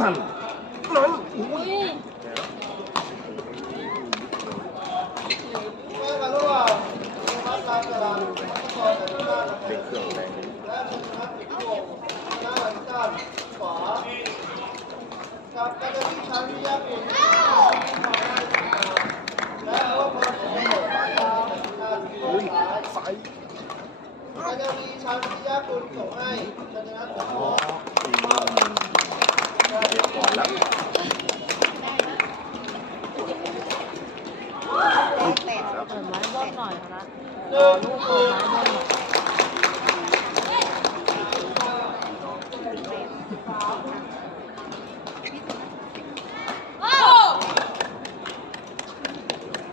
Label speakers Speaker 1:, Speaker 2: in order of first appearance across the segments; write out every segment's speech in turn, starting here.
Speaker 1: นั่นนั่น
Speaker 2: อุ้ย
Speaker 1: เป็นเครื่องแรง
Speaker 3: ขึ้น
Speaker 1: ใส
Speaker 3: ก็จะมีชาวพิยาคุณส่งให้ชนะสม
Speaker 1: อ๋อ
Speaker 3: บูรณ์
Speaker 1: เดี๋ย ก่อนแล้ว
Speaker 2: เปิดไม้บหน่อยนะ
Speaker 3: หนึ่ง
Speaker 2: ลูกเปิดไม้บนหน่อย
Speaker 3: ศูนย์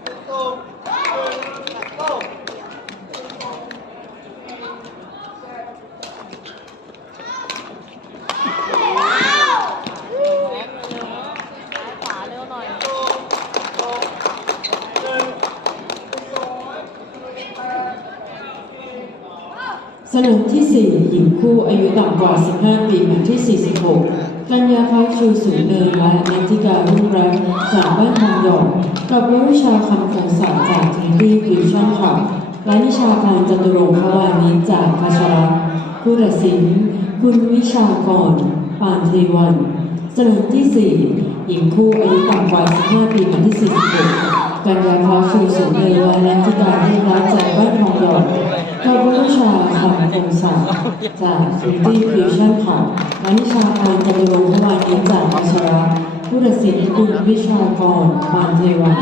Speaker 3: หนึ่งโต้
Speaker 2: ซ้ายขวาเร็วหน่อย
Speaker 4: สนามที่ 4 หญิงคู่อายุต่ำกว่า 15 ปีแมตช์ที่ 46 กัญญาพักชูสูงเนินและนันทิการุ่งแรงจากบ้านทองหยอดกับวิชาคำคงศักดิ์จากทีมที่ฟิชั่นคลับและนิชาการจตุรงค์วานิจากพัชระผู้ตัดสินคุณวิชากรปานเทวันสนามที่ 4 หญิงคู่อายุต่ำกว่า 15 ปีแมตช์ที่ 46 กัญญาพักชูสูงเนินนันทิการุ่งแรงจากบ้านทองหยอดกับวิชาคำคงศักดิ์จากซิตี้ฟิวชั่นค่ะและวิชาการจตุรงค์พวานิชจากอัชระผู้ตัดสินคุณวิชากรปานเทวัน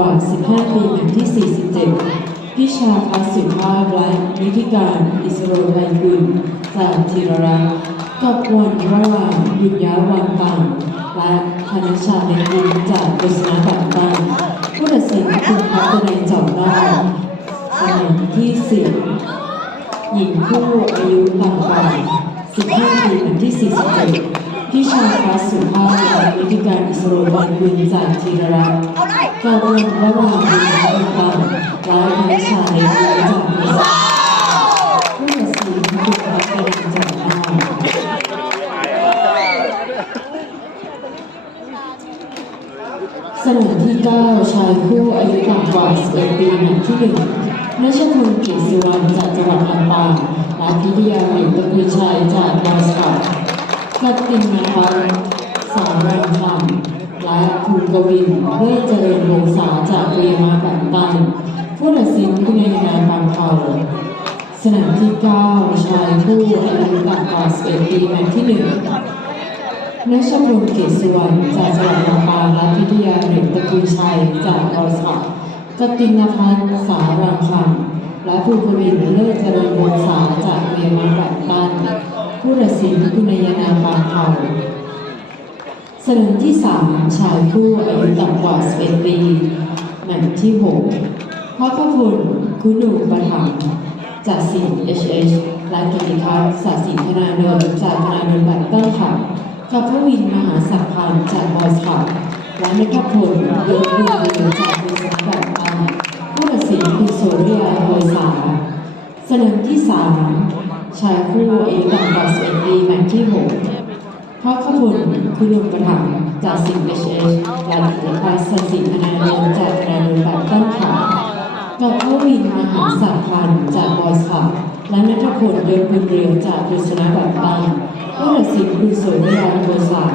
Speaker 2: ว่า
Speaker 4: 15 ปีแมตช์ที่ 47 พิชาพัฒน์สุภาพและนิติการอิสโรไลกุลจาธีรรัตน์กับวันระหว่างบุญญาวันตังและธนชาในกุลจากกฤษณะบัตตันผู้ตัดสินคุณพัฒนัยจอบได้สนามที่ 10 หญิงคู่อายุต่ำกว่า15 ปีแมตช์ที่ 47 พิชาพัฒน์สุภาพและนิติการอิสโรไลกุลจากธีรรัตน์กังวลระหว่างบุญและต่างและวิชาในบุญจากมิสผู้ตัดสินถูกพักการจากได้สนามที่ 9 ชายคู่อายุต่ำกว่า 11 ปีแมตช์ที่1นัชพลกิจสุวรรณจากจังหวัดลำปางและพิทยาหมิตระกูลชัยจากบางสกัด กัตตินนะคะสารังคำและภูกวินเลิศเจริญวงศาจากเรียมาแบบตันผู้ตัดสินคุณนายนามบางเผาสนามที่ 9 ชายคู่อายุต่ำกว่า11ปีแมตช์ที่1นัชพลเกศสุวรรณจากจังหวัดลำปางและพิทยาเหริตะกูลชัยจากบริษัทกตินพัฒน์สารังคำและภูกวินเลิศเจริญวงศาจากเวียมาแบบตัน ผู้ตัดสินคุณนายนามบาเผาสนามที่ 3 ชายคู่อายุต่ำกว่า11ปีแมตช์ที่ 6 พระพพลคุณูปถัมภ์จากสิงห์ HH และกิติพัฒน์สาสินธนาเนินจากธนาเนินบบต้นขับกับพระวินมหาสักพันธ์จากบอยส์ขับและในิพพลเดินบุญเดินจากบริษัทแบบตันผู้ตัดสินคุณโสริยโอยสาสนามที่ 3 ชายคู่อายุต่ำกว่า11ปีแมตช์ที่หกพระขบุญคุณลุงประถัมจากสิงห์เอชเอชและกิติพัฒน์สสิธนาเนินจากธนาเนินแบบต้นขากับพระวินมหาสักพันธ์จากบอยส์ขับและนัทพลเดินบุญเรืองจากกฤษณะบัตตันผู้ตัดสินคุณโสริยาโอยสา
Speaker 2: ร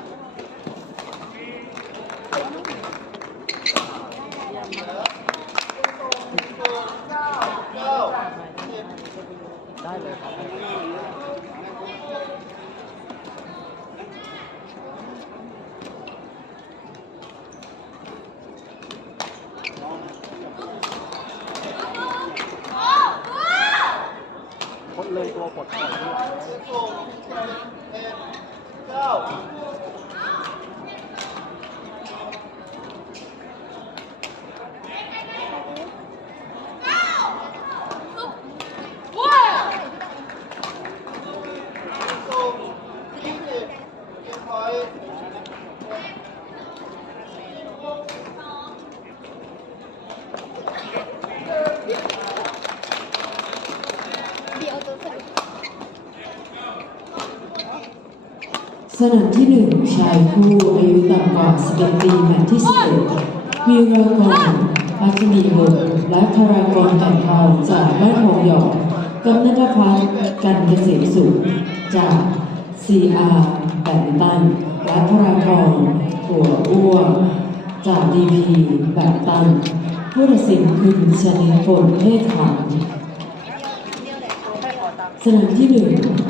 Speaker 2: เก้า
Speaker 3: สิบ
Speaker 2: ได้
Speaker 3: เล
Speaker 1: ยครับ พดเลยตัวปลดปล่อยด้วย
Speaker 3: สิบหกสิบเอ็ดเก้า สูงยี่สิบเก็บไว้
Speaker 4: สนามที่1ชายคู่อายุต่ำกว่า11ปีแมตช์ที่11วีรากรพัชนีบุตรและธารากรแก่นเทาจากบ้านทองหยอกกับนัทพัฒน์กันเกษมสุขจาก CR แบดมินตันและธารากรหัวอ้วจาก DP แบดมินตันผู้ตัดสินคือชนิดพลเทศถัง สนามที่หนึ่ง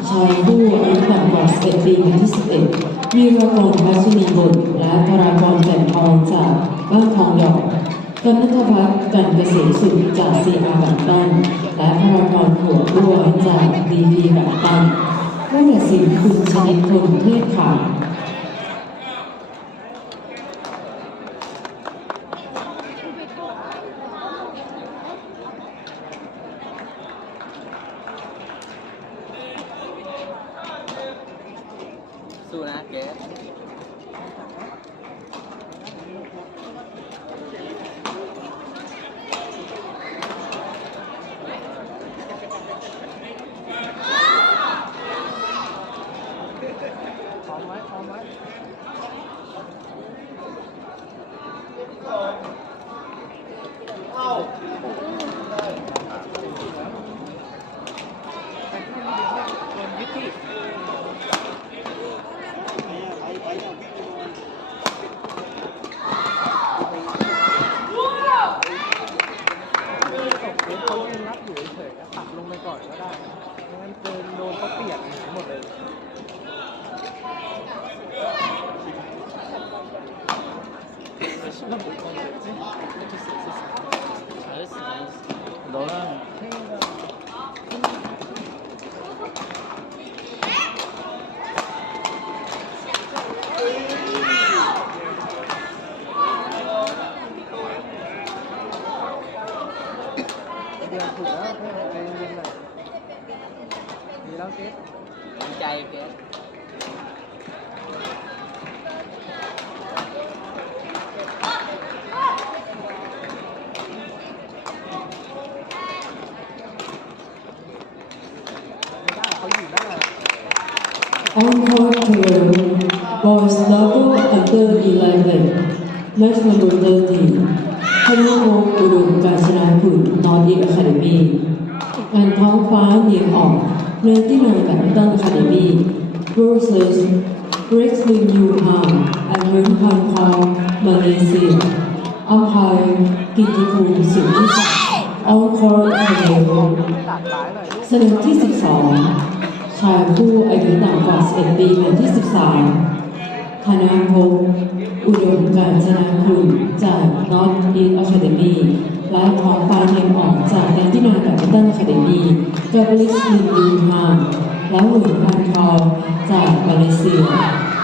Speaker 4: ชายผู้อายุต่ำกว่า11ปีแมตช์ที่ 11 มีรกรพัชนีบุตรและธารากรแก่นทองจากบ้านทองหยอกกันนัทพัฒน์กันเกษมสุขจากซีอาบัตตันและธารากรหัวด้วจากดีพีบัตตันผู้ตัดสินคุณชนิดพลเทพขาว
Speaker 1: สู้นะเจ๊
Speaker 3: พร้อมไหมพร้อมไหมเข้า
Speaker 1: ตกเป็นเขายังรับอยู่เฉยๆก็ตัดลงไปก่อนก็ได้ไม่งั้นเดินโดนเขาเปียกหมดเลย 너랑เดี๋ยวถูกแล้วเพื่อนใจเย็นๆหน่อย ดีแล้วเจ๊
Speaker 5: ดีใจเกส
Speaker 1: ไม่ได้เขาอยู่ได้
Speaker 4: On court tomorrow, boys double under 11, match number 13, ธนพงศ์อุดมการชนะผุนนอร์ดีอะคาเดมีงานท้องฟ้าเนียงอ อกเรนที่นายแบบตันอะคาเดมี versus Rex Lin Yu Han and Ren Han Pao มาเลเซียอัมพายกิติภูมิสุทธิศักดิ์ On court tomorrow
Speaker 1: ตัดสน่อยลูก
Speaker 4: สนามที่ 12 ชายผู้อายุต่ำกว่า11ปีแมตช์ที่ 13ธนาภพอุดมการชนะคุณจาก North East Academy และท้อฟ้าเนียมออกจากแดนที่นาแบบตันอะคาเดมีกับลิสลินดูฮามและหลุนพันทองจากมาเลเซีย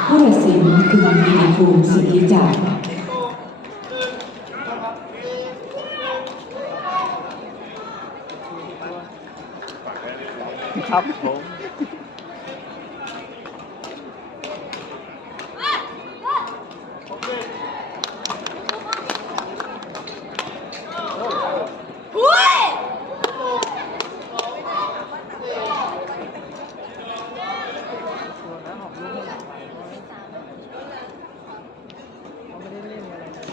Speaker 4: ผู้ตัดสินคือกิติภูมิสุทธิจักร
Speaker 1: ครับผม ส่วนนะหอบลูกให้หลังไปเขาไม่ได้เล่นอะไรนะ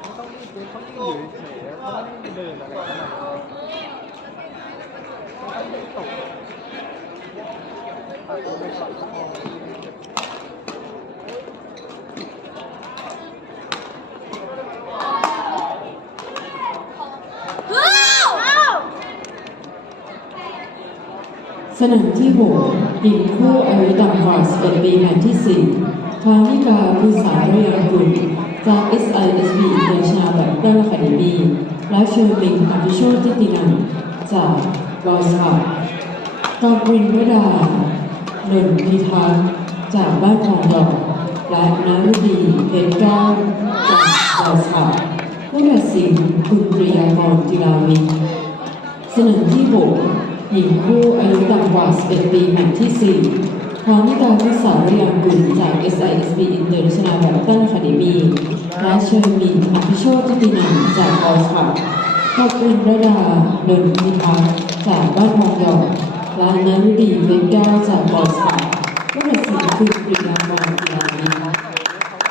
Speaker 1: ไม่ต้องรีบเดินเขาอยู่เฉยๆเขาไม่ได้เดินอะไรขนาดนั้นเขาไม่ตกตัดลงไปก่อนก็พอ
Speaker 4: สนามที่6หญิงคู่อายุต่ำกว่า11ปีแมตช์ที่ 4 ทางนิกาภูษาระยังกุลจาก SISB เดชาแบบด้านอะคาเดมีและเชอร์มิงอภิโชติติตินันจากบอยส์คับกับรินวดานนท์พิทักษ์จากบ้านทองดอกและนารุดีเพชรแก้วจากบอยส์คับผู้ตัดสินคุณปริยากรจิราวิทย์สนามที่6 หญิงคู่อายุต่ำกว่า 11 ปีแมตช์ที่4ทานิกาวิสารยังกุลจาก SISB International Badminton Academy และเชอร์มินอภิโชติตินันจากบอสคับขอบคุณระดาดนพิทักษ์จากบ้านทองยอดและนันดีเพชรแก้วจากบอสคับผู้ตัดสินคือปริยากรกีฬานิพัฒน์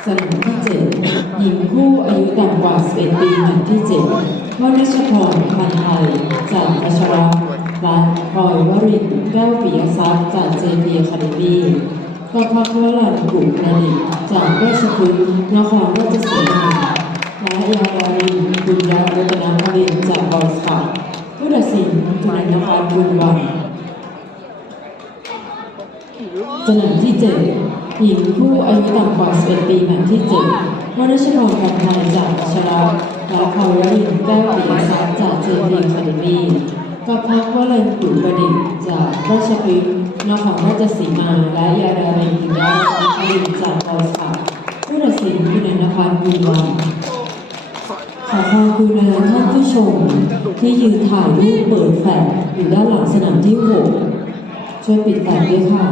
Speaker 4: สนามที่ 7 หญิงคู่อายุต่ำกว่า 11 ปีแมตช์ที่ 7วนิชพรพันไทยจากพัชระ และพลอยวรินแก้วปิยทรัพย์จากเจพีคาเดมี่ประพักวรันกุลประดิจากราชพฤกษ์นครราชสีมาและยาดารินบุญยารัตนพลินจากบอลสคับผู้ตัดสินคุณนภัสบุญวังสนามที่7หญิงผู้อายุต่ำกว่า11ปีแมตช์ที่7วรชกรพันธ์ไทยจากชราและภาวรินแก้วปิยทรัพย์จากเจพีคาเดมี่ กับพักวลันตุประดิษฐ์จากราชพฤกษ์นครราชสีมา และยาดารินปิยารัตนพลินจากบอลสคับผู้ตัดสินคุณนภัสบุญวันขอความกรุณาท่านผู้ชม ที่ยืนถ่ายรูปเปิดแฟลชอยู่ด้านหลังสนามที่6ช่วยปิดแฟลชด้วยค่ะ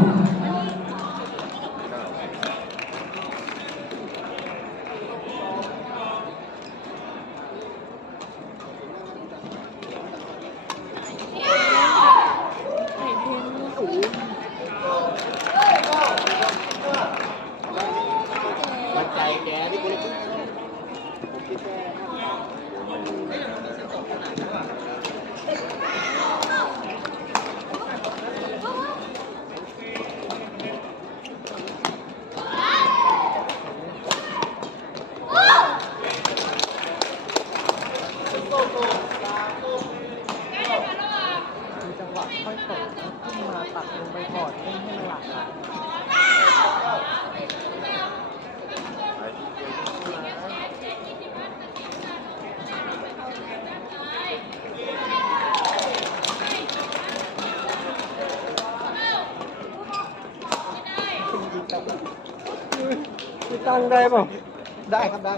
Speaker 3: มันใจแกที่กู
Speaker 1: มีจังหวะค่อยตกขึ้นมาตัดลงไปก่อนให้ให้มันหลักอะ มีตังค์ได้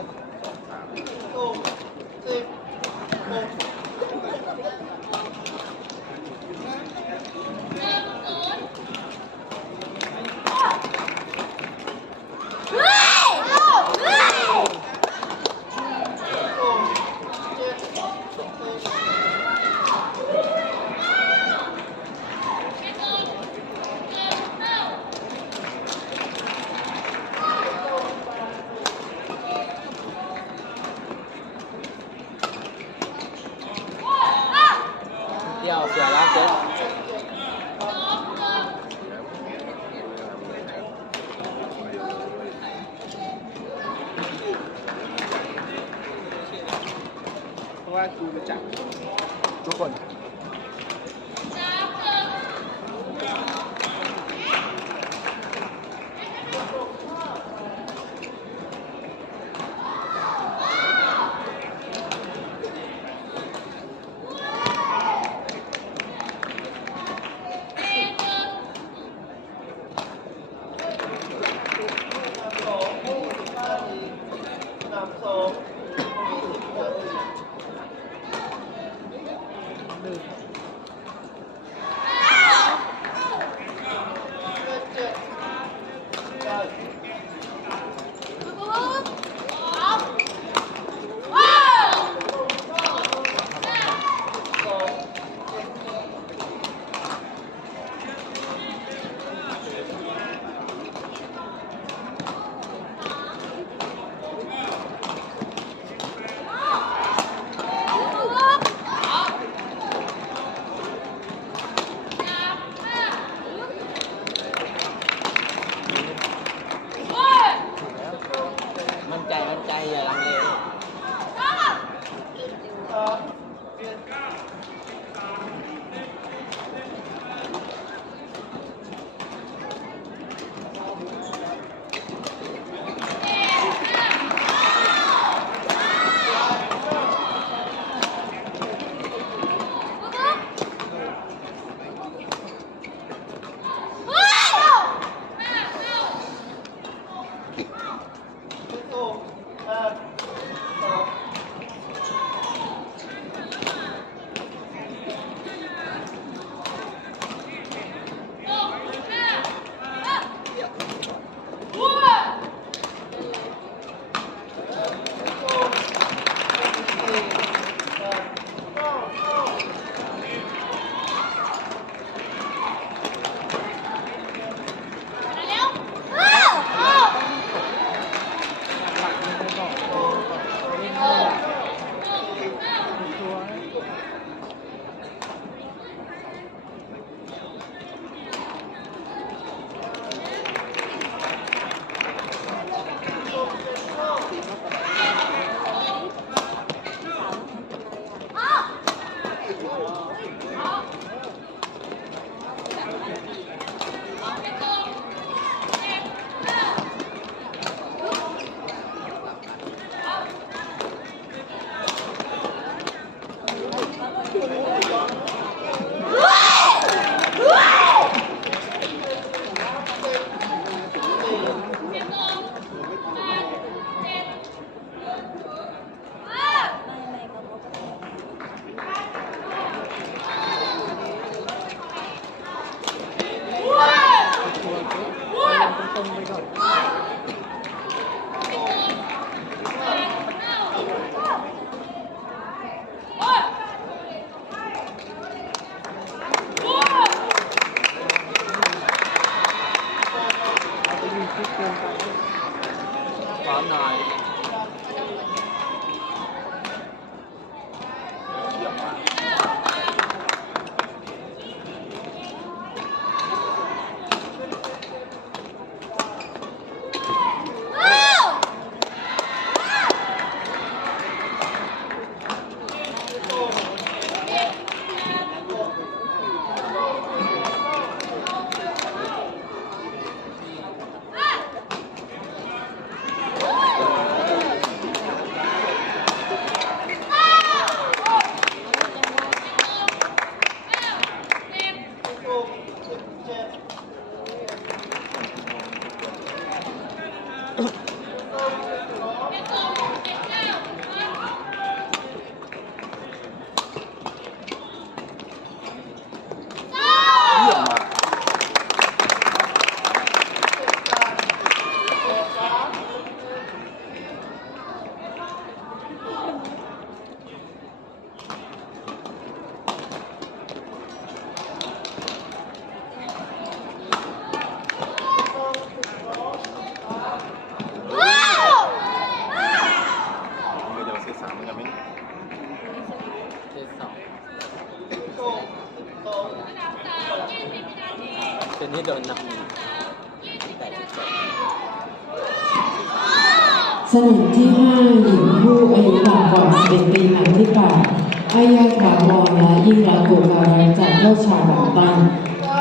Speaker 3: ส
Speaker 1: นา
Speaker 3: มที่
Speaker 4: 5หญิงคู่อายุต่ำกว่า11ปีหมายที่8อายาถาวรและยิ่งรักโกการักษ์จากยอดชายแบบตั้ง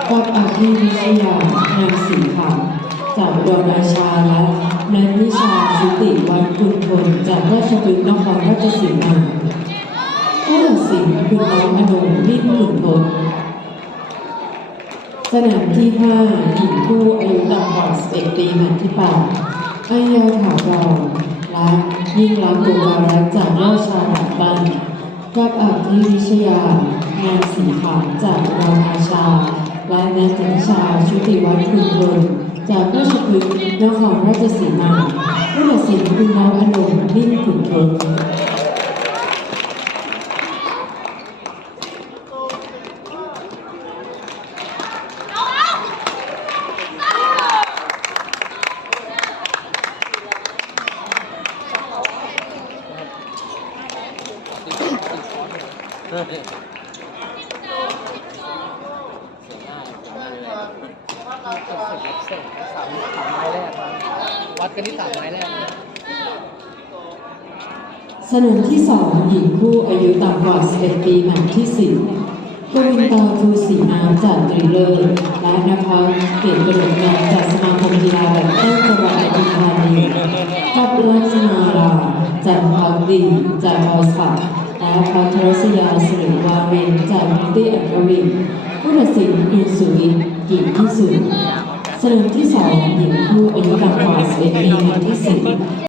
Speaker 4: กับอาภีวิชยานามสีขาวจากอุดรอาชาและนันนิชาชุติวันคุณพลจากราชบุรีนครราชสีมาผู้ตัดสินคือน้องอนงมิ่งขุนทนสนามที่5หญิงคู่อายุต่ำกว่า11ปีหมายที่ 8อายาถาวรรักยิ่งรักษณ์โกการักจากราชาดับบันกับอาภีวิชยางานสีขาวจากอุดรอาชา และนันทนิชาชุติวัฒน์คุณพลจากราชพฤกษ์นครราชสีมาผู้ตัดสินคุณน้องอนงนิ่งขุนทน
Speaker 5: สา
Speaker 1: มสามไม้แรกนะวัดกันที่สามไม้แรกนะ
Speaker 4: สนามที่สองหญิงคู่อายุต่ำกว่า 11 ปีหมายที่10กวินตาทูสีน้ำจากตรีเลอร์และนภัสเกตกระโดดงานจากสมาคมกีฬาแบดมินตันจังหวัดอุทัยธานีกับลักษณาราจันทร์พักดีจากออสฟัดและพัทรศยาสิริวารินจากพิตี้อัครวินผู้ตัดสินคือสุวิทย์กิจที่สุดเสริมที่สองหญิงผู้อายุต่ำกว่า11ปีหมายที่สิบ